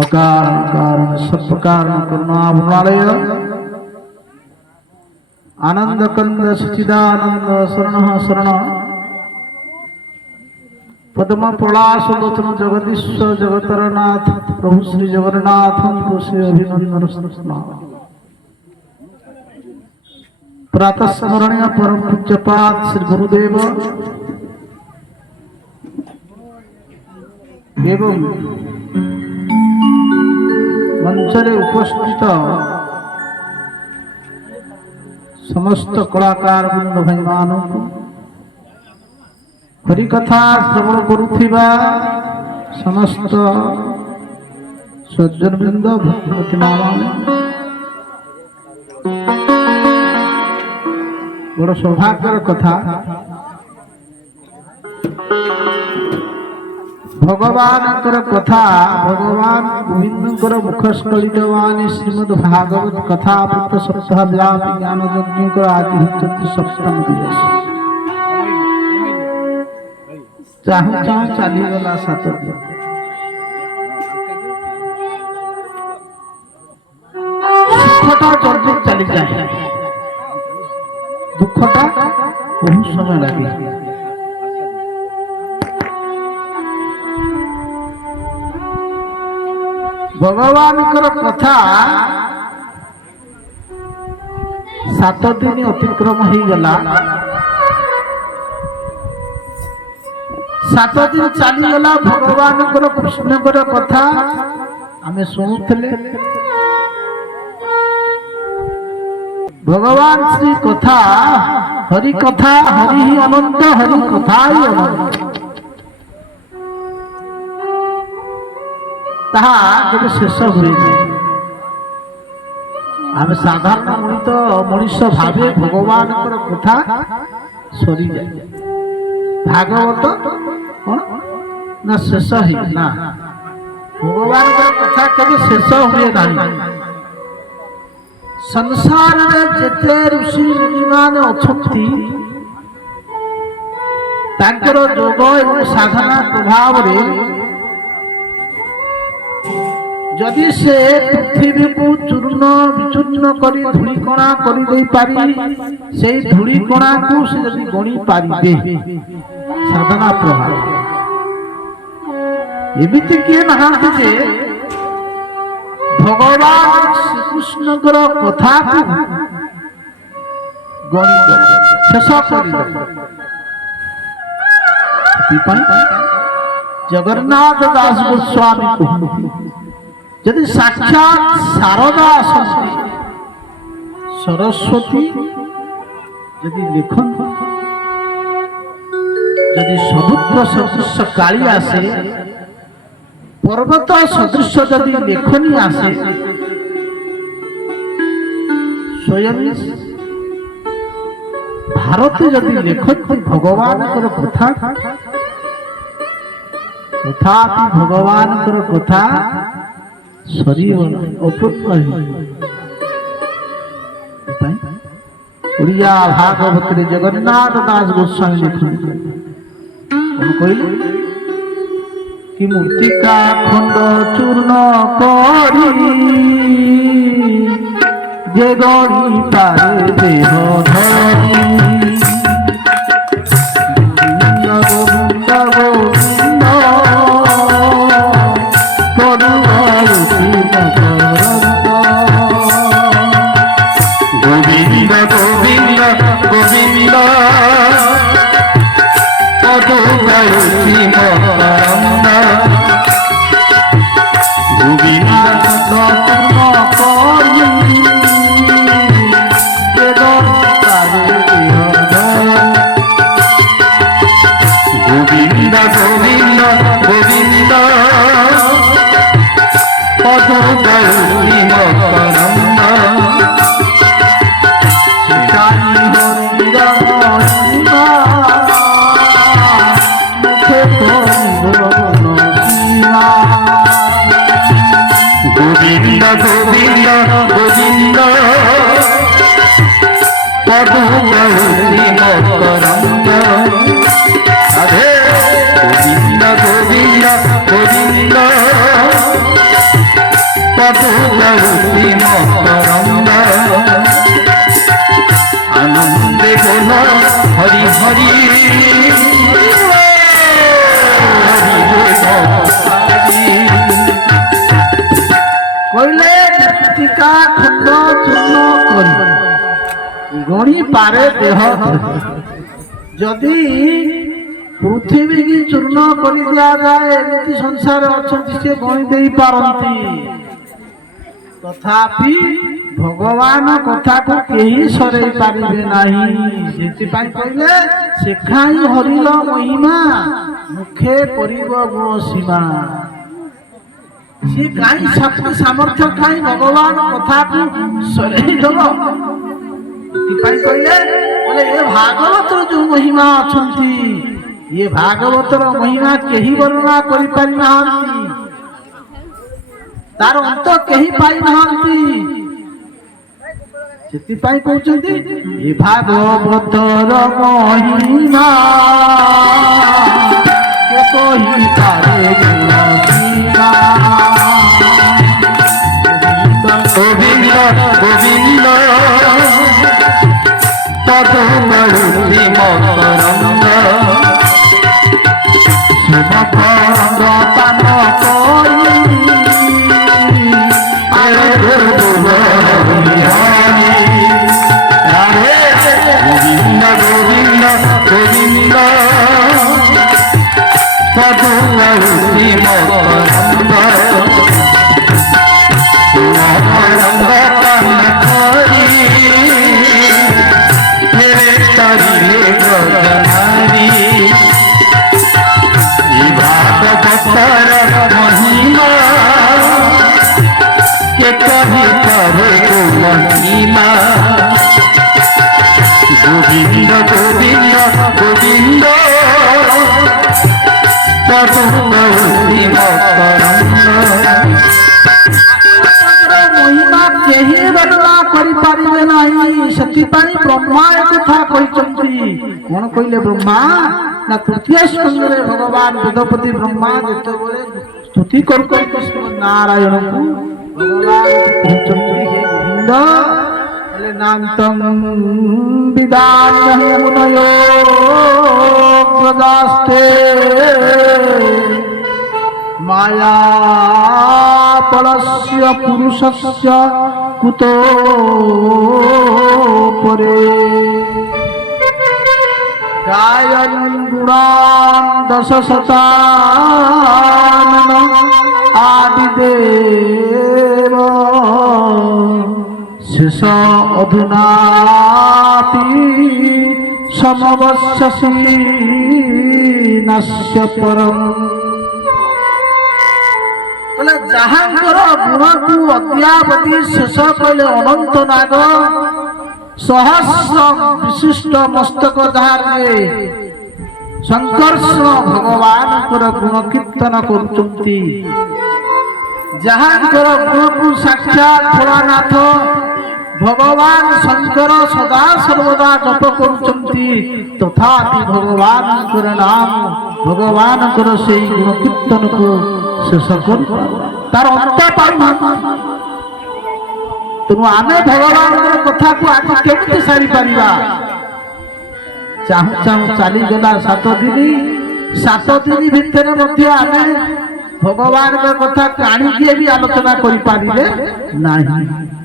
अकारण कारण सब कारण करुणाभुणालय आनंद कंद सच्चिदानंद शरण शरण पद्म प्रलास लोचन जगदीश्वर जगतरनाथ प्रभु श्री जगन्नाथ से अभिनंदन स्तुति प्रातः स्मरणीय परम पूज्यपाद श्री गुरुदेव एवं मंचरे उपस्थित समस्त कलाकार वृंद भाई मानू हरिकथा श्रवण करुथिबा समस्त सज्जन वृंद भक्ति बड़ सौभाग्यर कथा भगवान कथा भगवान गोविंद मुखस्थलितवाणी श्रीमद भागवत कथा पुत्र सप्ताह व्याप ज्ञान यज्ञ आदि होती सप्तम दिवस चाहू चाहू चलीगला 7 दिन सुखटा जल्दी चली जाए दुखटा बहुत समय लगे भगवान कथा 7 दिन अतिक्रम हो गला 7 दिन चलीगला भगवान कृष्ण कथा आमे शुणुले भगवान श्री कथा हरि ही अनंत हरि कथा ही अनंत ताहा जब शेष हुए आम साधारण मनुष्य भावे भगवान कथा सरी जाए भागवत ना शेष ही ना भगवान कथा कभी शेष हुए ना संसार में जेते ऋषि मुनि माने अछंती तांकर जोग एवं साधना प्रभाव रे जदि से पृथ्वी को चूर्ण विचूर्ण करी धूलिकणा करी दे पारी से धूलिकणा को से जदि गणी पारिबे साधना प्रभाव एमिति किए नहांती जे भगवान श्री कृष्ण कथा को गणी शेष कर जगन्नाथ दास गोस्वामी कहते यदि साक्षात शारदा सरस्वती यदि लेखन यदि समुद्र सदृश काली आसे पर्वत सदृश यदि लेखनी आसे स्वयं भारत यदि लेखन भगवान कथा तथापि भगवान कथा सरी उड़िया भागवत जगन्नाथ दास गोस्वामी लिखन कि मूर्तिका खंड चूर्ण करी जे गणी पारे देह धरी गोविंद गोविंद गोविंद गोविंद गोविंद पदो गायत्री मकरंद गोविंद गोविंद गोविंद गोविंद पदो गायत्री मकरंद गोविंद गोविंद गोविंद पदो गायत्री मकरंद राधे गोविंद गोविंद गोविंद পদুলতি মকরন্দ আনন্দে বল হরি হরি কইলে মৃত্তিকা খণ্ড চূর্ণ করি গণি পারে দেহ যদি পৃথিবী কি চূর্ণ করে দেওয়া যায় এমতি সংসারে অଛନ୍ତି সে গণি দেই পারନ୍ତି তথাপি ভগবান কথাକୁ କେହି ସରେଇ ପାରିବେ ନାହିଁ ସେଥିପାଇଁ କହିଲେ ଶିଖାଇ ହରିଲ ମହିମା ମୁଖେ କରିବ ଗୁଣ ସୀମା ସେ କାହିଁ ଶକ୍ତି ସାମର୍ଥ୍ୟ କାହିଁ ଭଗବାନ କଥାକୁ ସରେଇ ଦେବ ସେଥିପାଇଁ କହିଲେ ବୋଲେ ଏ ଭାଗବତର ଯୋଉ ମହିମା ଅଛନ୍ତି ଏ ଭାଗବତର ମହିମା କେହି ବର୍ଣ୍ଣନା କରିପାରି ନାହାନ୍ତି ତାର ଅନ୍ତ କେହି ପାଇ ନାହାନ୍ତି ସେଥିପାଇଁ କହୁଛନ୍ତି ଏ ଭାଗବତର ମହିମା କେ କହିପାରେ ଗୁଣ ସୀମା গোবিন্দ গোবিন্দ পদুলতি মকরন্দ মকরন্দ পান করি গোবিন্দ গোবিন্দ গোবিন্দ পদুলতি মকরন্দ মকরন্দ পান করি ফেরে তরিলে গগনারি ভাগবতর মহিমা কে কহি করে মহিমা গোবিন্দ গোবিন্দ গোবিন্দ পদুলতি মকরন্দ মহিমা কেহি ବର୍ଣ୍ଣନା କରିପାରିବେ ନାହିଁ ସେଥିପାଇଁ ବ୍ରହ୍ମା ଏ କଥା କହିଛନ୍ତି କଣ କହିଲେ ବ୍ରହ୍ମା ନା ତୃତୀୟ ସ୍କନ୍ଧରେ ଭଗବାନ ବେଦପତି ବ୍ରହ୍ମା ଯେତେବେଳେ ସ୍ତୁତି କରୁଛନ୍ତି ନାରାୟଣଙ୍କୁ ଭଗବାନ କହୁଛନ୍ତି ହେ ଗୋବିନ୍ଦ ହେଲେ ନାନ୍ତଂ ବିଦାୟ ମୁନୟୋ ପ୍ରଜାସ୍ତେ माया पलस्य पुरुषस्य कुतो परे गायन गुणान दशशतानन आदिदेव शेष अधुनापि समवस्यसि नस्य परम ଯାହାଙ୍କର ଗୁଣକୁ ଅତ୍ୟାବଧି ଶେଷ କଲେ ଅନନ୍ତ ନାଗ ସହସ୍ର ବିଶିଷ୍ଟ ମସ୍ତକ ଯାହାରେ ଶଙ୍କର୍ଷଣ ଭଗବାନଙ୍କର ଗୁଣ କୀର୍ତ୍ତନ କରୁଛନ୍ତି ଯାହାଙ୍କର ଗୁଣକୁ ସାକ୍ଷାତ ଭୋଳାନାଥ ଭଗବାନ ଶଙ୍କର ସଦା ସର୍ବଦା ଜପ କରୁଛନ୍ତି ତଥାପି ଭଗବାନଙ୍କର ନାମ ଭଗବାନଙ୍କର ସେଇ ଗୁଣ କୀର୍ତ୍ତନକୁ ଶେଷ କରି ତାର ଅନ୍ତ ପାଇନାହାନ୍ତି ତେଣୁ ଆମେ ଭଗବାନଙ୍କର କଥାକୁ ଆଜି କେମିତି ସାରିପାରିବା ଚାହୁଁ ଚାହୁଁ ଚାଲିଗଲା 7 ଦିନ ଭିତରେ ମଧ୍ୟ ଆମେ ଭଗବାନଙ୍କ କଥାକୁ ଆଣିକି ବି ଆଲୋଚନା କରିପାରିଲେ ନାହିଁ।